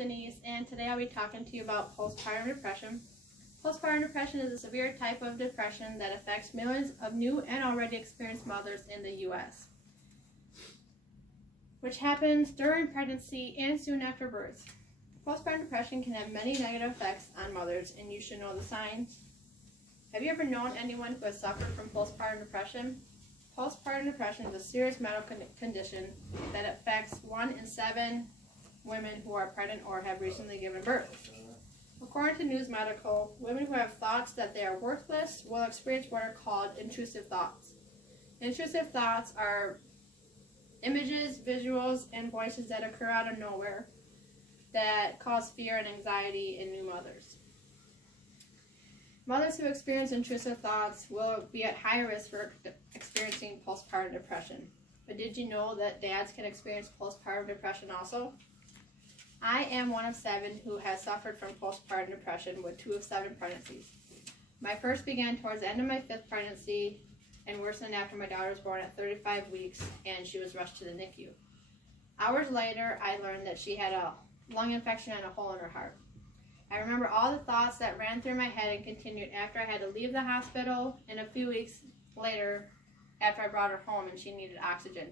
Denise, and today I'll be talking to you about postpartum depression. Postpartum depression is a severe type of depression that affects millions of new and already experienced mothers in the U.S., which happens during pregnancy and soon after birth. Postpartum depression can have many negative effects on mothers, and you should know the signs. Have you ever known anyone who has suffered from postpartum depression? Postpartum depression is a serious medical condition that affects 1 in 7 women who are pregnant or have recently given birth. According to News Medical, women who have thoughts that they are worthless will experience what are called intrusive thoughts. Intrusive thoughts are images, visuals, and voices that occur out of nowhere that cause fear and anxiety in new mothers. Mothers who experience intrusive thoughts will be at high risk for experiencing postpartum depression. But did you know that dads can experience postpartum depression also? I am one of 7 who has suffered from postpartum depression with 2 of 7 pregnancies. My first began towards the end of my 5th pregnancy and worsened after my daughter was born at 35 weeks and she was rushed to the NICU. Hours later, I learned that she had a lung infection and a hole in her heart. I remember all the thoughts that ran through my head and continued after I had to leave the hospital and a few weeks later after I brought her home and she needed oxygen.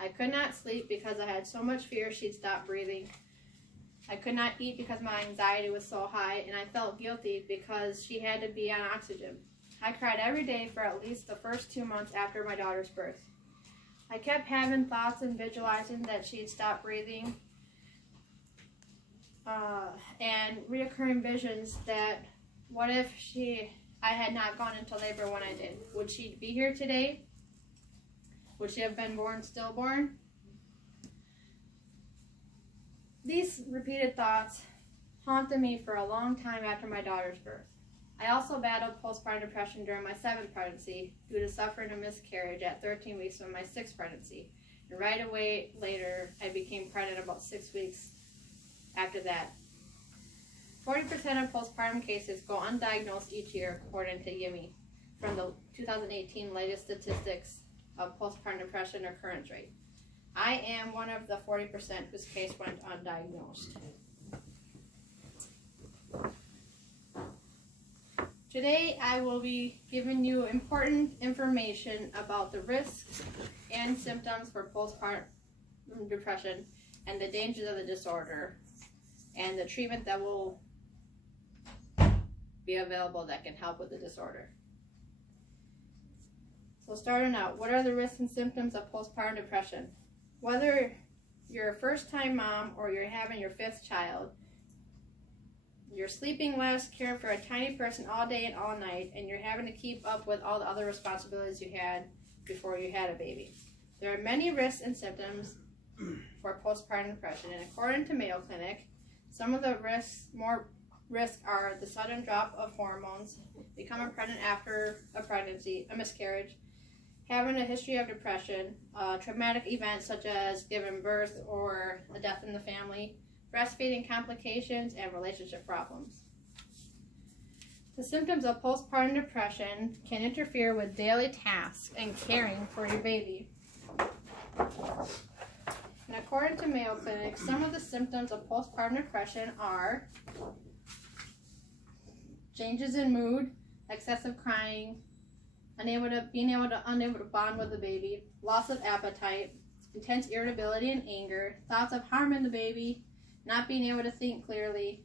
I could not sleep because I had so much fear she'd stop breathing. I could not eat because my anxiety was so high, and I felt guilty because she had to be on oxygen. I cried every day for at least the first 2 months after my daughter's birth. I kept having thoughts and visualizing that she'd stop breathing, and reoccurring visions that what if I had not gone into labor when I did? Would she be here today? Would she have been born stillborn? These repeated thoughts haunted me for a long time after my daughter's birth. I also battled postpartum depression during my 7th pregnancy due to suffering a miscarriage at 13 weeks of my 6th pregnancy. And right away later, I became pregnant about 6 weeks after that. 40% of postpartum cases go undiagnosed each year, according to YIMI, from the 2018 latest statistics of postpartum depression occurrence rate. I am one of the 40% whose case went undiagnosed. Today I will be giving you important information about the risks and symptoms for postpartum depression and the dangers of the disorder and the treatment that will be available that can help with the disorder. So starting out, what are the risks and symptoms of postpartum depression? Whether you're a first-time mom or you're having your 5th child, you're sleeping less, caring for a tiny person all day and all night, and you're having to keep up with all the other responsibilities you had before you had a baby. There are many risks and symptoms for postpartum depression, and according to Mayo Clinic, some of the more risks are the sudden drop of hormones, becoming pregnant after a miscarriage, having a history of depression, traumatic events such as giving birth or a death in the family, breastfeeding complications, and relationship problems. The symptoms of postpartum depression can interfere with daily tasks and caring for your baby. And according to Mayo Clinic, some of the symptoms of postpartum depression are changes in mood, excessive crying, unable to bond with the baby, loss of appetite, intense irritability and anger, thoughts of harming the baby, not being able to think clearly,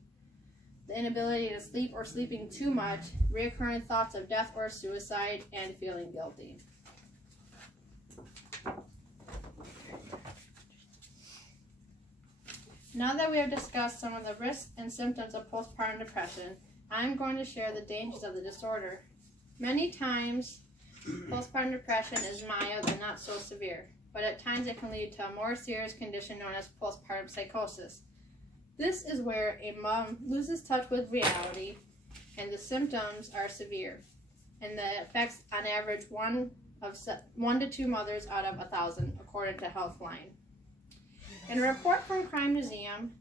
the inability to sleep or sleeping too much, recurring thoughts of death or suicide, and feeling guilty. Now that we have discussed some of the risks and symptoms of postpartum depression, I'm going to share the dangers of the disorder. Many times, postpartum depression is mild and not so severe, but at times it can lead to a more serious condition known as postpartum psychosis. This is where a mom loses touch with reality and the symptoms are severe, and that affects on average 1 to 2 mothers out of 1,000, according to Healthline. In a report from Crime Museum,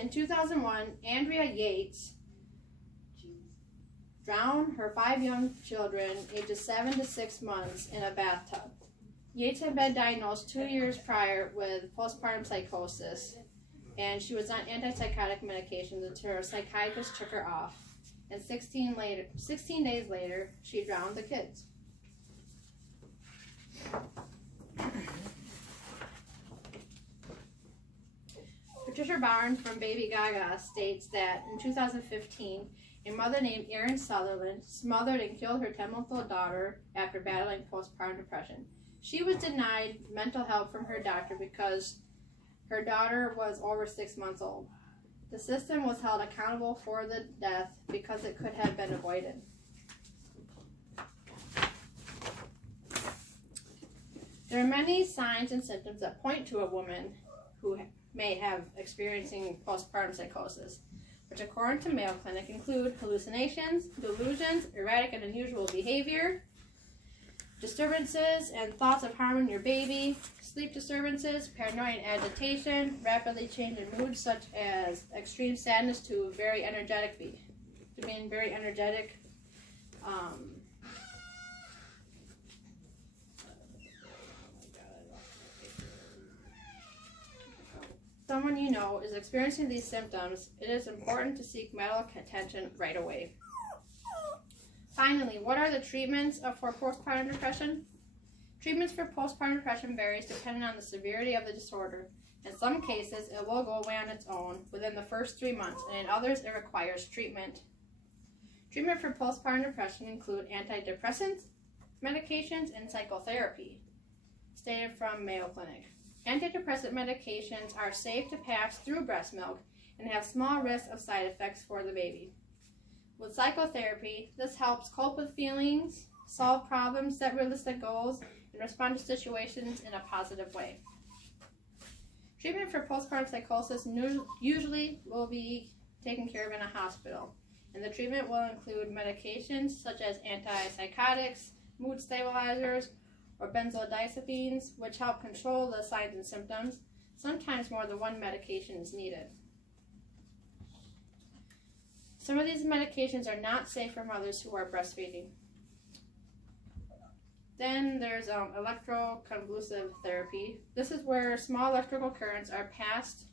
in 2001, Andrea Yates drowned her 5 young children, ages 7 to 6 months, in a bathtub. Yates had been diagnosed 2 years prior with postpartum psychosis, and she was on antipsychotic medications until her psychiatrist took her off. And 16 days later, she drowned the kids. Patricia Barnes from Baby Gaga states that in 2015, a mother named Erin Sutherland smothered and killed her 10-month-old daughter after battling postpartum depression. She was denied mental help from her doctor because her daughter was over 6 months old. The system was held accountable for the death because it could have been avoided. There are many signs and symptoms that point to a woman who may have experiencing postpartum psychosis, which according to Mayo Clinic include hallucinations, delusions, erratic and unusual behavior, disturbances and thoughts of harming your baby, sleep disturbances, paranoia and agitation, rapidly changing moods such as extreme sadness to very energetic, someone you know is experiencing these symptoms, it is important to seek medical attention right away. Finally, what are the treatments for postpartum depression? Treatments for postpartum depression varies depending on the severity of the disorder. In some cases, it will go away on its own within the first 3 months, and in others, it requires treatment. Treatment for postpartum depression include antidepressants, medications, and psychotherapy, stated from Mayo Clinic. Antidepressant medications are safe to pass through breast milk and have small risk of side effects for the baby. With psychotherapy, this helps cope with feelings, solve problems, set realistic goals, and respond to situations in a positive way. Treatment for postpartum psychosis usually will be taken care of in a hospital, and the treatment will include medications such as antipsychotics, mood stabilizers, or benzodiazepines, which help control the signs and symptoms. Sometimes more than one medication is needed. Some of these medications are not safe for mothers who are breastfeeding. Then there's electroconvulsive therapy. This is where small electrical currents are passed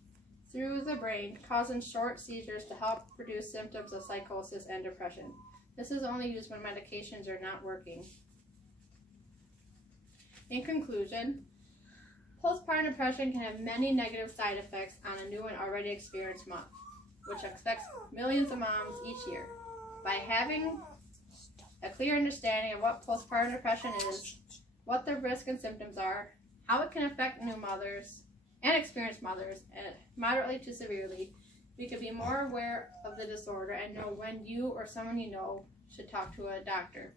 through the brain, causing short seizures to help reduce symptoms of psychosis and depression. This is only used when medications are not working. In conclusion, postpartum depression can have many negative side effects on a new and already experienced mom, which affects millions of moms each year. By having a clear understanding of what postpartum depression is, what the risks and symptoms are, how it can affect new mothers and experienced mothers, moderately to severely, we can be more aware of the disorder and know when you or someone you know should talk to a doctor.